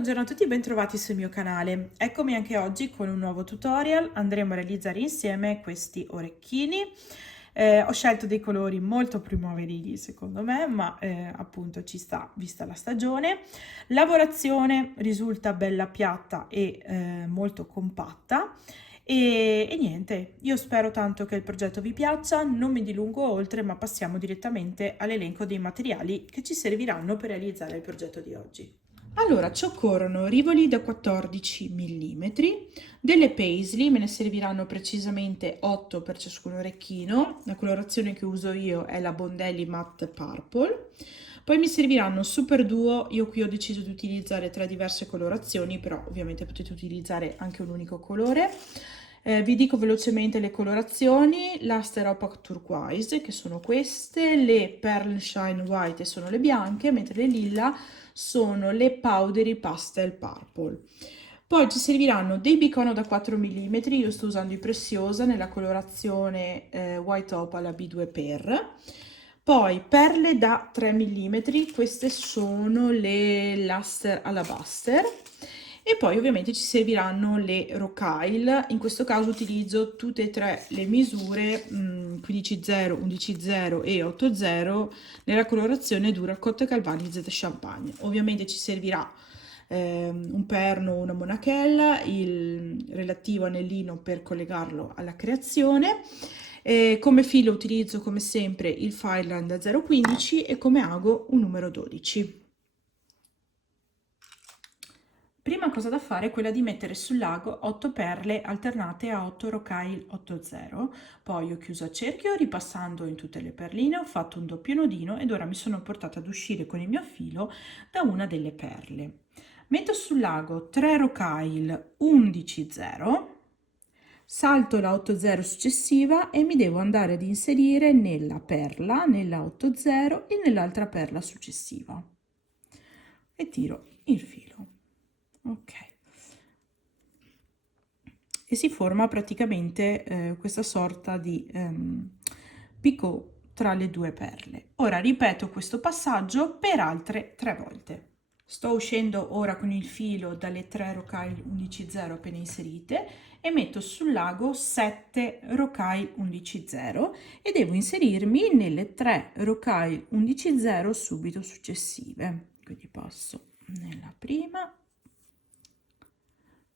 buongiorno a tutti, bentrovati sul mio canale. Eccomi anche oggi con un nuovo tutorial. Andremo a realizzare insieme questi orecchini. Ho scelto dei colori molto primaverili secondo me, ma appunto ci sta vista la stagione. Lavorazione risulta bella piatta e molto compatta. E niente, io spero tanto che il progetto vi piaccia, non mi dilungo oltre, ma passiamo direttamente all'elenco dei materiali che ci serviranno per realizzare il progetto di oggi. Allora, ci occorrono rivoli da 14 mm, delle paisley, me ne serviranno precisamente 8 per ciascun orecchino, la colorazione che uso io è la Bondelli Matte Purple, poi mi serviranno Super Duo, io qui ho deciso di utilizzare 3 diverse colorazioni, però ovviamente potete utilizzare anche un unico colore. Vi dico velocemente le colorazioni: l'Aster Opaque Turquoise, che sono queste, le Pearl Shine White sono le bianche, mentre le lilla sono le Powdery Pastel Purple. Poi ci serviranno dei bicono da 4 mm, io sto usando i Preziosa nella colorazione White Opal B2 Per. Poi perle da 3 mm, queste sono le Luster Alabaster. E poi ovviamente ci serviranno le rocaille, in questo caso utilizzo tutte e tre le misure 15.0, 11.0 e 8.0 nella colorazione Duracot Galvanized Champagne. Ovviamente ci servirà un perno, una monachella, il relativo anellino per collegarlo alla creazione. Come filo utilizzo come sempre il Fireline da 0,15 e come ago un numero 12. Prima cosa da fare è quella di mettere sul lago 8 perle alternate a 8 rocaille 8,0, poi ho chiuso a cerchio ripassando in tutte le perline, ho fatto un doppio nodino ed ora mi sono portata ad uscire con il mio filo da una delle perle. Metto sul lago 3 rocaille 11,0, salto la 8,0 successiva e mi devo andare ad inserire nella perla, nella 8,0 e nell'altra perla successiva e tiro il filo. Ok, e si forma praticamente questa sorta di picot tra le due perle. Ora ripeto questo passaggio per altre 3 volte. Sto uscendo ora con il filo dalle 3 rocaille 11,0 appena inserite e metto sul lago 7 rocaille 11,0 e devo inserirmi nelle 3 rocaille 11,0 subito successive. Quindi passo nella prima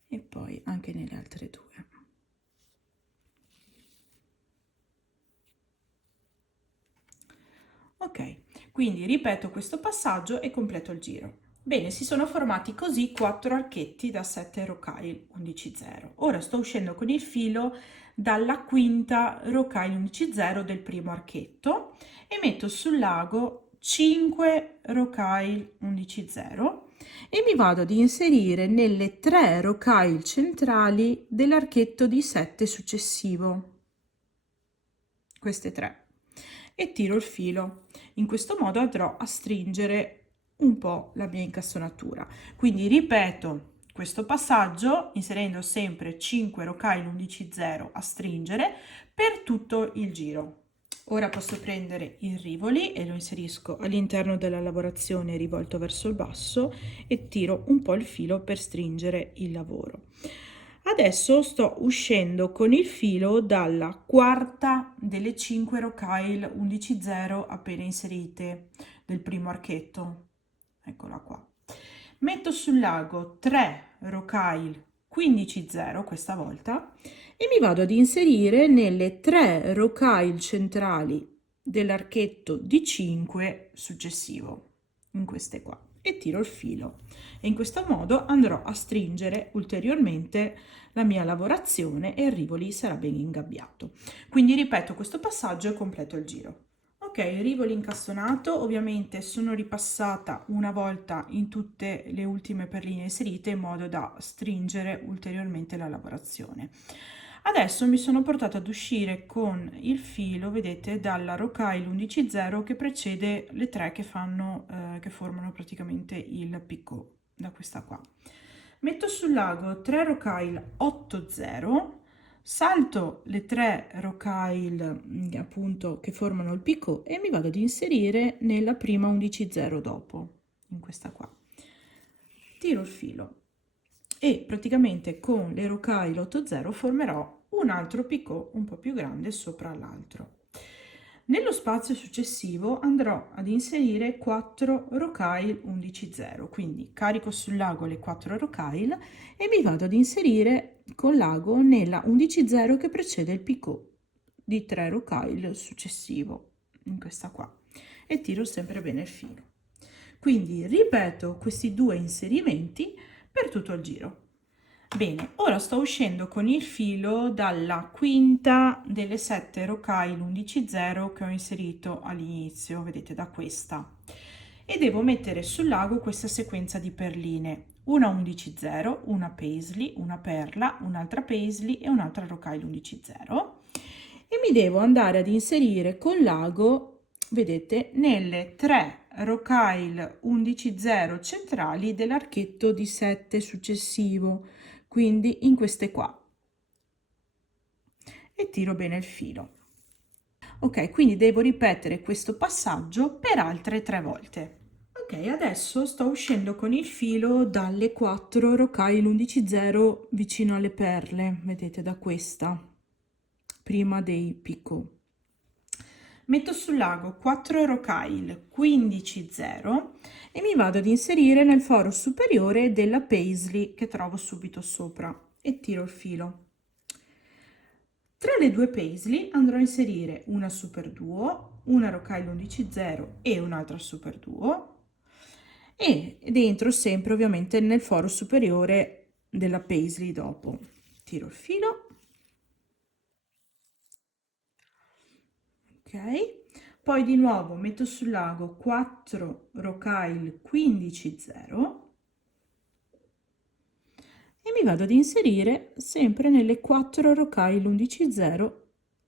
e poi anche nelle altre due. Ok, quindi ripeto questo passaggio e completo il giro. Bene, si sono formati così 4 archetti da 7 rocaille 11,0. Ora sto uscendo con il filo dalla quinta rocaille 11,0 del primo archetto e metto sul lago 5 rocaille 11,0 e mi vado ad inserire nelle 3 rocaille centrali dell'archetto di 7 successivo, queste 3, e tiro il filo. In questo modo andrò a stringere un po' la mia incastonatura, quindi ripeto questo passaggio inserendo sempre 5 rocaille 11,0 a stringere per tutto il giro. Ora posso prendere il rivoli e lo inserisco all'interno della lavorazione rivolto verso il basso e tiro un po' il filo per stringere il lavoro. Adesso sto uscendo con il filo dalla quarta delle 5 rocaille 11,0 appena inserite del primo archetto. Eccola qua. Metto sul lago 3 rocaille 15,0 questa volta e mi vado ad inserire nelle 3 rocaille centrali dell'archetto di 5 successivo, in queste qua, e tiro il filo. E in questo modo andrò a stringere ulteriormente la mia lavorazione e il rivoli sarà ben ingabbiato. Quindi ripeto questo passaggio e completo il giro. Ok, rivoli incastonato, ovviamente sono ripassata una volta in tutte le ultime perline inserite in modo da stringere ulteriormente la lavorazione. Adesso mi sono portata ad uscire con il filo, vedete, dalla rocaille 11,0 che precede le 3 che formano praticamente il picot, da questa qua. Metto sul lago 3 rocaille 8,0, salto le 3 rocaille appunto che formano il picot e mi vado ad inserire nella prima 11,0 dopo, in questa qua. tiro il filo e praticamente con le rocaille 8-0 formerò un altro picot un po' più grande sopra l'altro. Nello spazio successivo andrò ad inserire 4 rocaille 11-0, quindi carico sul lago le 4 rocaille e mi vado ad inserire con l'ago nella 11-0 che precede il picot di 3 rocaille successivo, in questa qua, e tiro sempre bene il filo. Quindi ripeto questi due inserimenti per tutto il giro. Bene, ora sto uscendo con il filo dalla quinta delle 7 rocaille 11-0 che ho inserito all'inizio, vedete da questa, e devo mettere sul lago questa sequenza di perline, una 11-0, una paisley, una perla, un'altra paisley e un'altra rocaille 11-0, e mi devo andare ad inserire con l'ago, vedete, nelle 3 rocaille 11-0 centrali dell'archetto di 7 successivo, quindi in queste qua, e tiro bene il filo. Ok, quindi devo ripetere questo passaggio per altre 3 volte. Ok, adesso sto uscendo con il filo dalle 4 rocaille 11-0 vicino alle perle, vedete da questa, prima dei picot. Metto sul lago 4 rocaille 15-0 e mi vado ad inserire nel foro superiore della paisley che trovo subito sopra e tiro il filo. Tra le due paisley andrò a inserire una super duo, una rocaille 11-0 e un'altra super duo, e dentro sempre ovviamente nel foro superiore della paisley dopo. Tiro il filo. Ok. Poi di nuovo metto sul lago 4 rocaille 15-0 e mi vado ad inserire sempre nelle 4 rocaille 11-0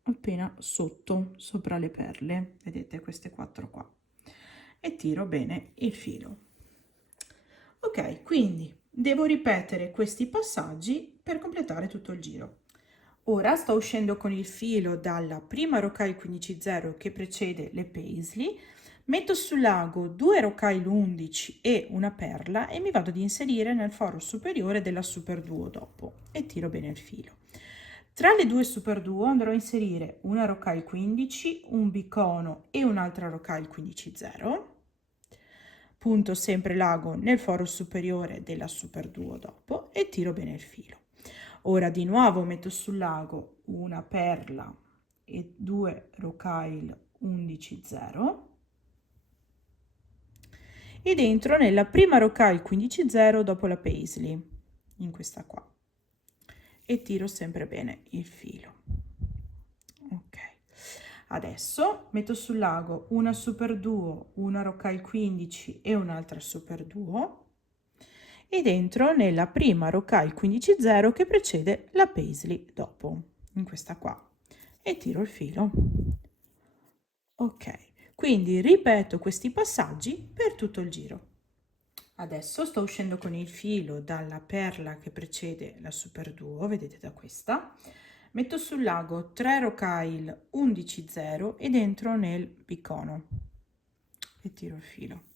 appena sotto, sopra le perle, vedete queste 4 qua, e tiro bene il filo. Ok, quindi devo ripetere questi passaggi per completare tutto il giro. Ora sto uscendo con il filo dalla prima rocaille 15-0 che precede le paisley, metto sul lago 2 rocaille 11 e una perla e mi vado ad inserire nel foro superiore della super duo dopo e tiro bene il filo. Tra le due super duo andrò a inserire una rocaille 15, un bicono e un'altra rocaille 15-0. Punto sempre l'ago nel foro superiore della super duo dopo e tiro bene il filo. Ora di nuovo metto sul lago una perla e 2 rocaille 11-0 ed entro nella prima rocaille 15-0 dopo la paisley, in questa qua, e tiro sempre bene il filo. Ok, adesso metto sul lago una super duo, una rocaille 15 e un'altra super duo ed entro nella prima rocaille 15-0 che precede la paisley dopo, in questa qua, e tiro il filo. Ok, quindi ripeto questi passaggi per tutto il giro. Adesso sto uscendo con il filo dalla perla che precede la super duo, vedete da questa, metto sul lago 3 rocaille 11-0 ed entro nel bicono e tiro il filo.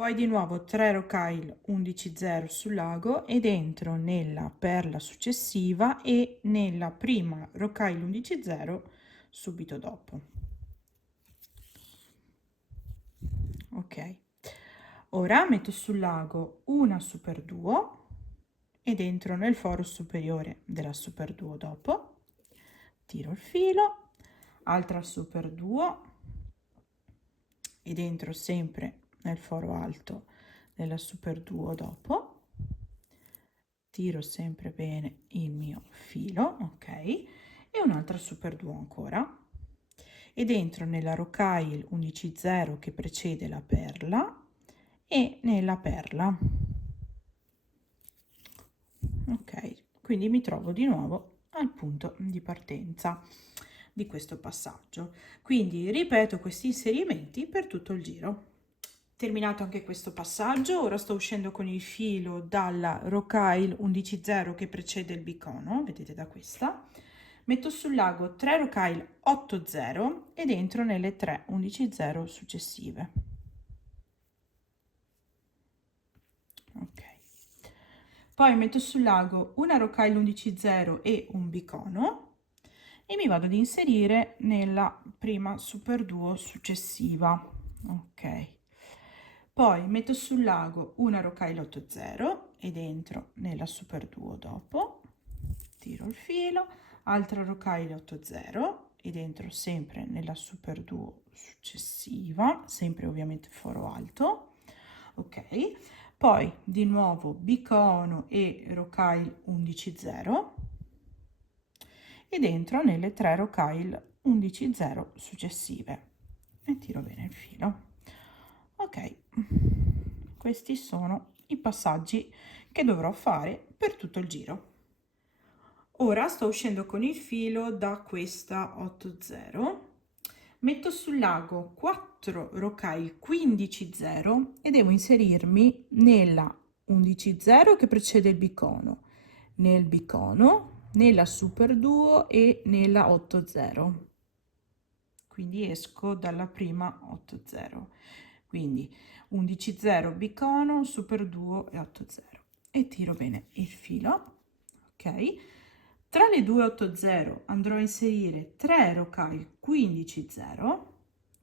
Poi di nuovo 3 rocaille 11-0 sul lago ed entro nella perla successiva e nella prima rocaille 11-0 subito dopo. Ok, ora metto sul lago una super duo ed entro nel foro superiore della super duo dopo, tiro il filo, altra super duo ed entro sempre nel foro alto della super duo dopo, tiro sempre bene il mio filo, ok, e un'altra super duo ancora ed entro nella rocaille 11-0 che precede la perla e nella perla. Ok, quindi mi trovo di nuovo al punto di partenza di questo passaggio. Quindi ripeto questi inserimenti per tutto il giro. Terminato anche questo passaggio, ora sto uscendo con il filo dalla rocaille 11-0 che precede il bicono, vedete da questa, metto sul lago 3 rocaille 8-0 ed entro nelle 3 11-0 successive. Ok. Poi metto sul lago una rocaille 11.0 e un bicono e mi vado ad inserire nella prima super duo successiva. Ok. Poi metto sul lago una rocaille 8.0 ed entro nella super duo dopo, tiro il filo, altra rocaille 8.0 ed entro sempre nella super duo successiva, sempre ovviamente foro alto. Ok, poi di nuovo bicono e rocaille 11.0 ed entro nelle 3 rocaille 11.0 successive e tiro bene il filo. Ok, questi sono i passaggi che dovrò fare per tutto il giro. Ora sto uscendo con il filo da questa 8.0, metto sul lago 4 rocaille 15.0 e devo inserirmi nella 11.0 che precede il bicono, nel bicono, nella super duo e nella 8.0. Quindi esco dalla prima 8.0, quindi 11.0 bicono, super duo e 8.0 e tiro bene il filo. Ok, tra le due 8.0 andrò a inserire 3 rocaille 15.0,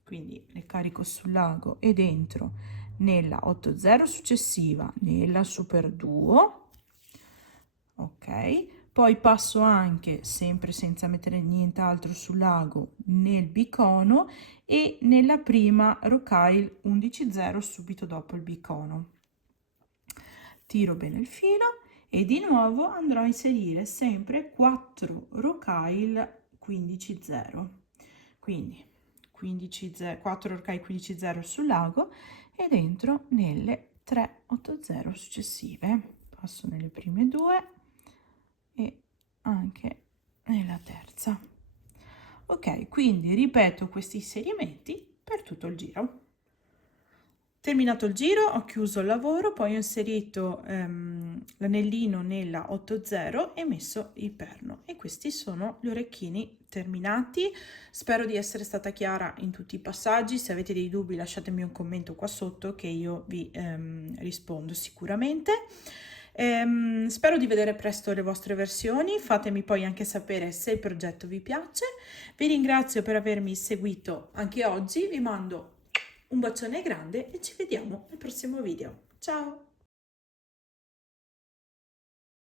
quindi le carico sul lago e dentro nella 8.0 successiva nella super duo. Ok, poi passo anche sempre senza mettere nient'altro sul lago nel bicono e nella prima rocaille 11.0 subito dopo il bicono. Tiro bene il filo e di nuovo andrò a inserire sempre 4 rocaille 15.0, quindi 4 rocaille 15.0 sul lago e dentro nelle 3 8.0 successive. Passo nelle prime due e anche nella terza. Ok, quindi ripeto questi inserimenti per tutto il giro. Terminato il giro, ho chiuso il lavoro, poi ho inserito l'anellino nella 8.0 e messo il perno e questi sono gli orecchini terminati. Spero di essere stata chiara in tutti i passaggi. Se avete dei dubbi lasciatemi un commento qua sotto che io vi rispondo sicuramente. Spero di vedere presto le vostre versioni, fatemi poi anche sapere se il progetto vi piace. Vi ringrazio per avermi seguito anche oggi, vi mando un bacione grande e ci vediamo nel prossimo video. Ciao!